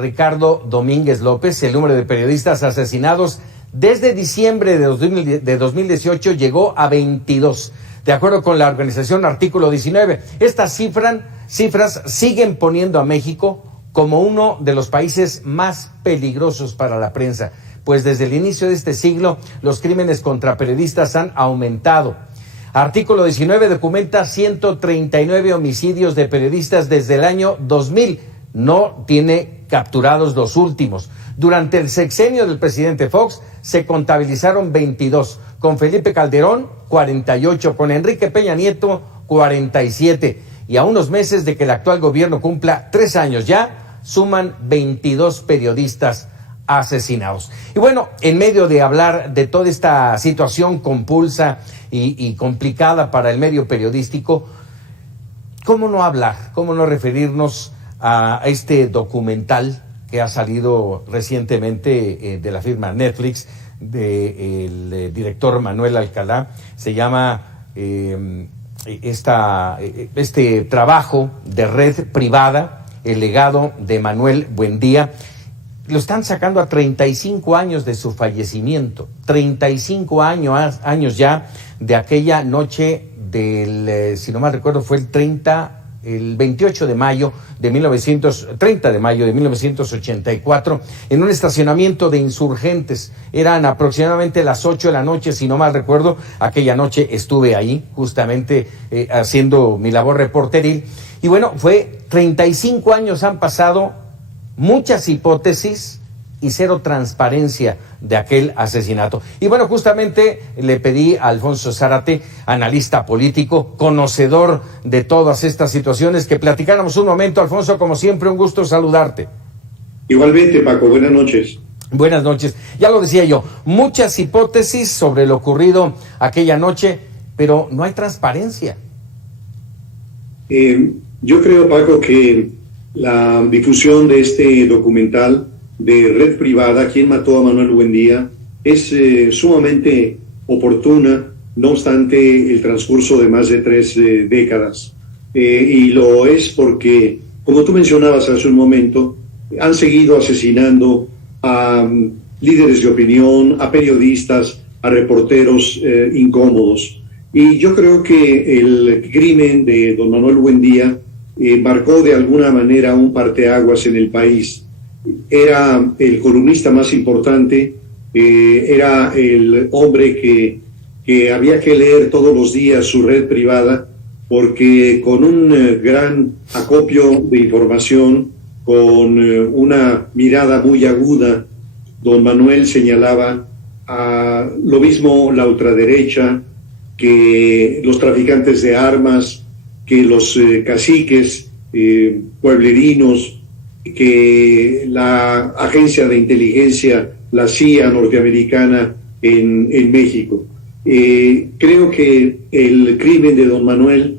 Ricardo Domínguez López. El número de periodistas asesinados desde diciembre de 2018 llegó a 22, de acuerdo con la organización Artículo 19. Estas cifras siguen poniendo a México como uno de los países más peligrosos para la prensa, pues desde el inicio de este siglo los crímenes contra periodistas han aumentado. Artículo 19 documenta 139 homicidios de periodistas desde el año 2000. No tiene capturados los últimos. Durante el sexenio del presidente Fox se contabilizaron 22, con Felipe Calderón 48, con Enrique Peña Nieto 47, y a unos meses de que el actual gobierno cumpla 3 años ya, suman 22 periodistas asesinados. Y bueno, en medio de hablar de toda esta situación compulsa y complicada para el medio periodístico, ¿cómo no hablar, cómo no referirnos a este documental que ha salido recientemente de la firma Netflix, del director Manuel Alcalá? Se llama este trabajo de Red Privada, el legado de Manuel Buendía. Lo están sacando a 35 años de su fallecimiento, 35 años ya de aquella noche del, si no mal recuerdo, fue el 28 de mayo de 1984, en un estacionamiento de insurgentes. Eran aproximadamente las 8 de la noche, si no mal recuerdo. Aquella noche estuve ahí, justamente haciendo mi labor reporteril. Y bueno, 35 años han pasado, muchas hipótesis y cero transparencia de aquel asesinato. Y bueno, justamente le pedí a Alfonso Zárate, analista político, conocedor de todas estas situaciones, que platicáramos un momento. Alfonso, como siempre, un gusto saludarte. Igualmente, Paco, buenas noches. Buenas noches. Ya lo decía yo, muchas hipótesis sobre lo ocurrido aquella noche, pero no hay transparencia. Yo creo, Paco, que la difusión de este documental de Red Privada, ¿Quién mató a Manuel Buendía?, es sumamente oportuna, no obstante el transcurso de más de 3 décadas. Y lo es porque, como tú mencionabas hace un momento, han seguido asesinando a líderes de opinión, a periodistas, a reporteros incómodos. Y yo creo que el crimen de don Manuel Buendía marcó de alguna manera un parteaguas en el país. Era el columnista más importante, era el hombre que había que leer todos los días su Red Privada, porque con un gran acopio de información, con una mirada muy aguda, don Manuel señalaba a lo mismo la ultraderecha, que los traficantes de armas, que los caciques pueblerinos, que la agencia de inteligencia, la CIA norteamericana en México. Creo que el crimen de don Manuel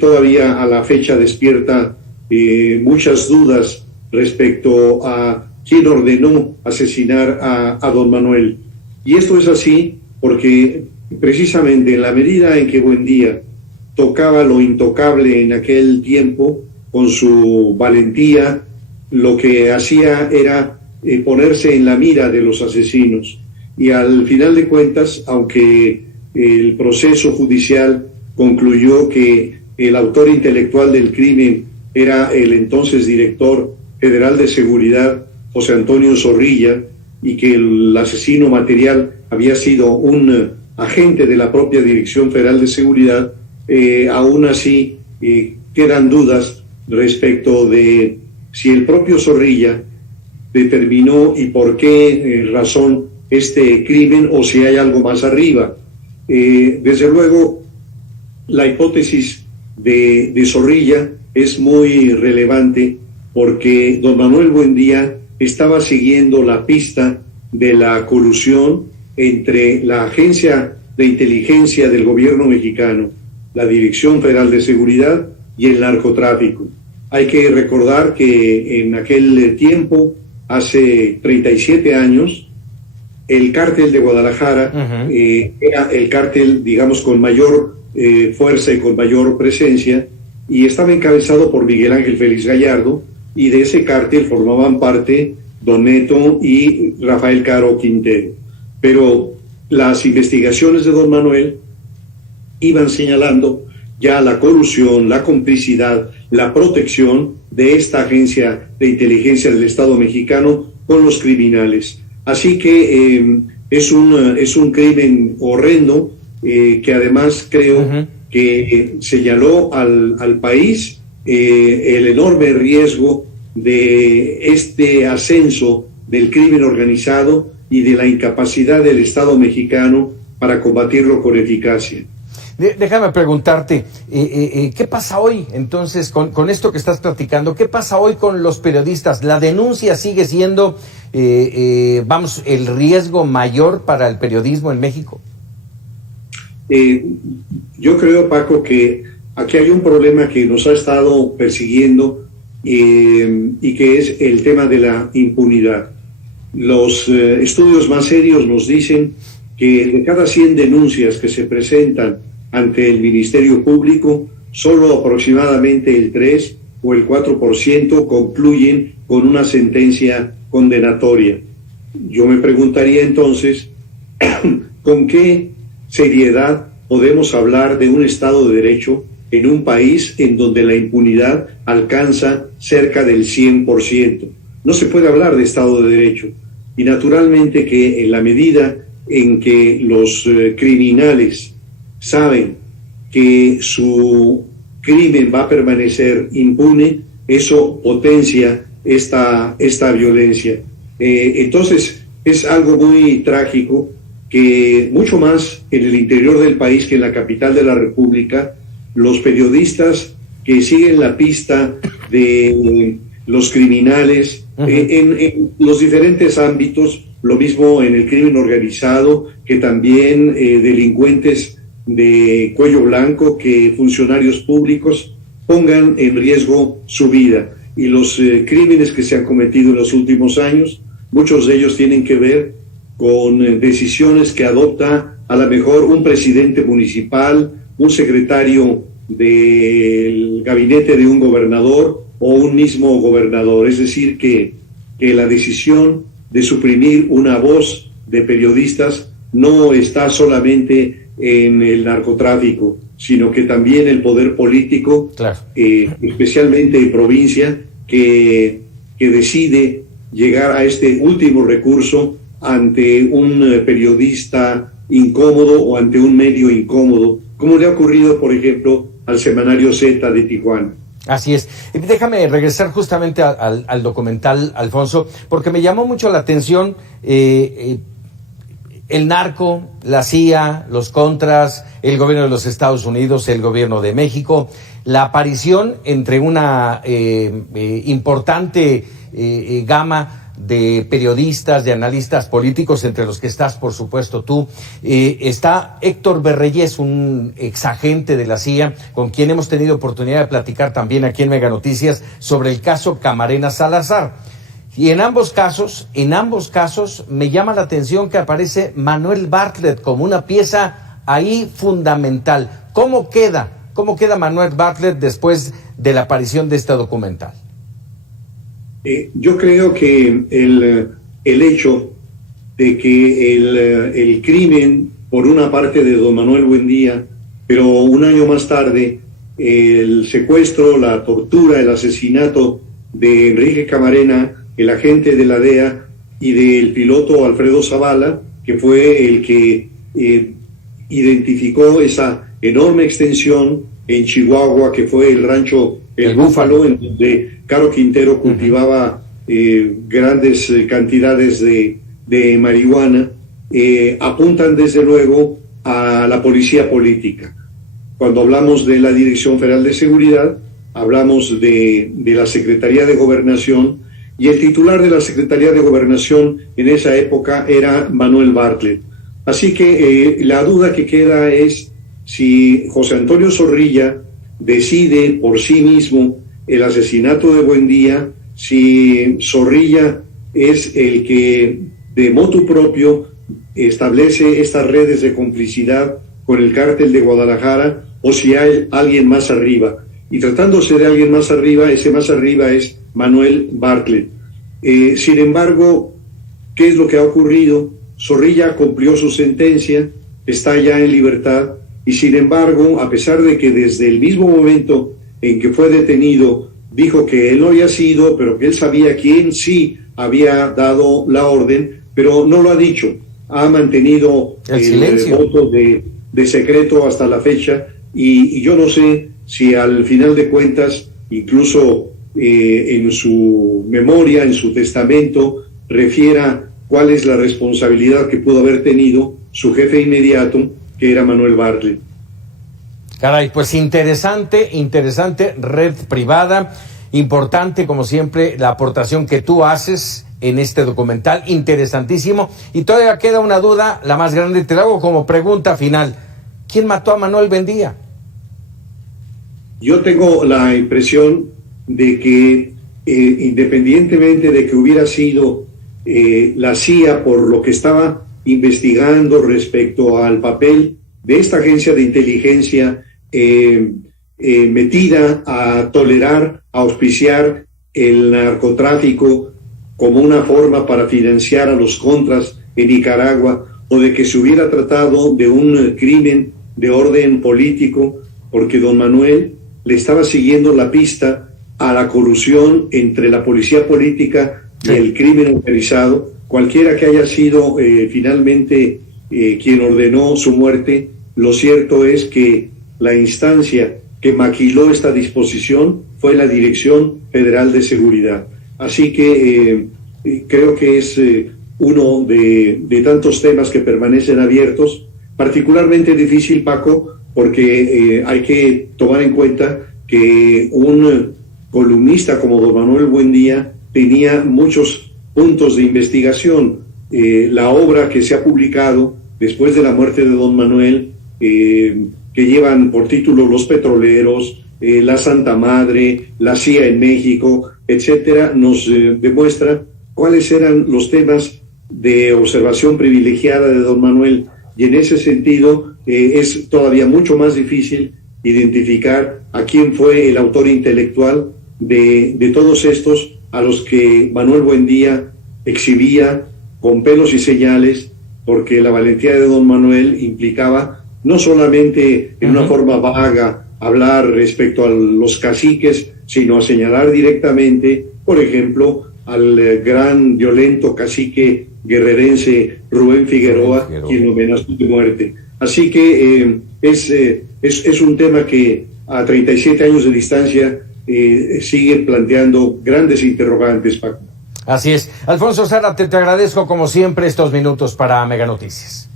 todavía a la fecha despierta muchas dudas respecto a quién ordenó asesinar a don Manuel. Y esto es así porque precisamente en la medida en que Buendía tocaba lo intocable en aquel tiempo, con su valentía, lo que hacía era ponerse en la mira de los asesinos. Y al final de cuentas, aunque el proceso judicial concluyó que el autor intelectual del crimen era el entonces director federal de seguridad, José Antonio Zorrilla, y que el asesino material había sido un agente de la propia Dirección Federal de Seguridad, aún así quedan dudas respecto de si el propio Zorrilla determinó y por qué razón este crimen, o si hay algo más arriba. Desde luego, la hipótesis de Zorrilla es muy relevante porque don Manuel Buendía estaba siguiendo la pista de la colusión entre la agencia de inteligencia del gobierno mexicano, la Dirección Federal de Seguridad y el narcotráfico. Hay que recordar que en aquel tiempo, hace 37 años, el cártel de Guadalajara era el cártel, digamos, con mayor fuerza y con mayor presencia, y estaba encabezado por Miguel Ángel Félix Gallardo, y de ese cártel formaban parte Don Neto y Rafael Caro Quintero. Pero las investigaciones de don Manuel iban señalando ya la corrupción, la complicidad, la protección de esta agencia de inteligencia del Estado mexicano con los criminales. Así que es un crimen horrendo que además creo que señaló al país el enorme riesgo de este ascenso del crimen organizado y de la incapacidad del Estado mexicano para combatirlo con eficacia. Déjame preguntarte, ¿qué pasa hoy entonces con esto que estás platicando? ¿Qué pasa hoy con los periodistas? ¿La denuncia sigue siendo, el riesgo mayor para el periodismo en México? Yo creo, Paco, que aquí hay un problema que nos ha estado persiguiendo y que es el tema de la impunidad. Los estudios más serios nos dicen que de cada 100 denuncias que se presentan ante el Ministerio Público, solo aproximadamente el 3 o el 4% concluyen con una sentencia condenatoria. Yo me preguntaría entonces, ¿con qué seriedad podemos hablar de un Estado de Derecho en un país en donde la impunidad alcanza cerca del 100%? No se puede hablar de Estado de Derecho. Y naturalmente que en la medida en que los criminales saben que su crimen va a permanecer impune, eso potencia esta violencia. Entonces es algo muy trágico que mucho más en el interior del país que en la capital de la República, los periodistas que siguen la pista de los criminales en los diferentes ámbitos, lo mismo en el crimen organizado, que también delincuentes de cuello blanco, que funcionarios públicos pongan en riesgo su vida. Y los crímenes que se han cometido en los últimos años, muchos de ellos tienen que ver con decisiones que adopta a lo mejor un presidente municipal, un secretario del gabinete de un gobernador o un mismo gobernador. Es decir, que la decisión de suprimir una voz de periodistas no está solamente en el narcotráfico, sino que también el poder político, claro, especialmente en provincia, que decide llegar a este último recurso ante un periodista incómodo o ante un medio incómodo, como le ha ocurrido, por ejemplo, al Semanario Z de Tijuana. Así es. Déjame regresar justamente al documental, Alfonso, porque me llamó mucho la atención el narco, la CIA, los contras, el gobierno de los Estados Unidos, el gobierno de México, la aparición entre una importante gama de periodistas, de analistas políticos, entre los que estás, por supuesto, tú. Está Héctor Berreyes, un exagente de la CIA, con quien hemos tenido oportunidad de platicar también aquí en Mega Noticias sobre el caso Camarena Salazar. Y en ambos casos me llama la atención que aparece Manuel Bartlett como una pieza ahí fundamental. ¿Cómo queda Manuel Bartlett después de la aparición de este documental? Yo creo que el hecho de que el crimen, por una parte de don Manuel Buendía, pero un año más tarde, el secuestro, la tortura, el asesinato de Enrique Camarena, el agente de la DEA, y del piloto Alfredo Zavala, que fue el que identificó esa enorme extensión en Chihuahua, que fue el rancho El Búfalo, en donde Caro Quintero cultivaba grandes cantidades de marihuana, apuntan desde luego a la policía política. Cuando hablamos de la Dirección Federal de Seguridad, hablamos de la Secretaría de Gobernación, y el titular de la Secretaría de Gobernación en esa época era Manuel Bartlett. Así que la duda que queda es si José Antonio Zorrilla decide por sí mismo el asesinato de Buendía, si Zorrilla es el que de motu propio establece estas redes de complicidad con el cártel de Guadalajara, o si hay alguien más arriba. Y tratándose de alguien más arriba, ese más arriba es Manuel Bartlett. Sin embargo, ¿qué es lo que ha ocurrido? Zorrilla cumplió su sentencia, está ya en libertad, y sin embargo, a pesar de que desde el mismo momento en que fue detenido, dijo que él no había sido, pero que él sabía quién sí había dado la orden, pero no lo ha dicho. Ha mantenido el silencio, voto de secreto hasta la fecha, y yo no sé si al final de cuentas, incluso en su memoria, en su testamento, refiera cuál es la responsabilidad que pudo haber tenido su jefe inmediato, que era Manuel Bartlett. Caray, pues interesante, red privada, importante como siempre la aportación que tú haces en este documental, interesantísimo, y todavía queda una duda, la más grande, te la hago como pregunta final, ¿quién mató a Manuel Buendía? Yo tengo la impresión de que independientemente de que hubiera sido la CIA por lo que estaba investigando respecto al papel de esta agencia de inteligencia metida a tolerar, a auspiciar el narcotráfico como una forma para financiar a los contras en Nicaragua, o de que se hubiera tratado de un crimen de orden político, porque don Manuel le estaba siguiendo la pista a la colusión entre la policía política y el crimen organizado. Cualquiera que haya sido finalmente quien ordenó su muerte, lo cierto es que la instancia que maquiló esta disposición fue la Dirección Federal de Seguridad. Así que creo que es uno de tantos temas que permanecen abiertos, particularmente difícil, Paco, porque hay que tomar en cuenta que un columnista como don Manuel Buendía tenía muchos puntos de investigación. La obra que se ha publicado después de la muerte de don Manuel, que llevan por título Los Petroleros, La Santa Madre, la CIA en México, etcétera, nos demuestra cuáles eran los temas de observación privilegiada de don Manuel, y en ese sentido es todavía mucho más difícil identificar a quién fue el autor intelectual de todos estos a los que Manuel Buendía exhibía con pelos y señales, porque la valentía de don Manuel implicaba no solamente en una forma vaga hablar respecto a los caciques, sino a señalar directamente, por ejemplo, al gran violento cacique guerrerense Rubén Figueroa, quien lo amenazó de muerte. Así que es un tema que a 37 años de distancia sigue planteando grandes interrogantes, Paco. Así es. Alfonso Zárate, te agradezco como siempre estos minutos para Mega Noticias.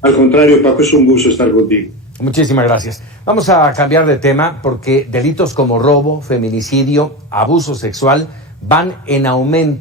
Al contrario, Paco, es un gusto estar contigo. Muchísimas gracias. Vamos a cambiar de tema porque delitos como robo, feminicidio, abuso sexual van en aumento.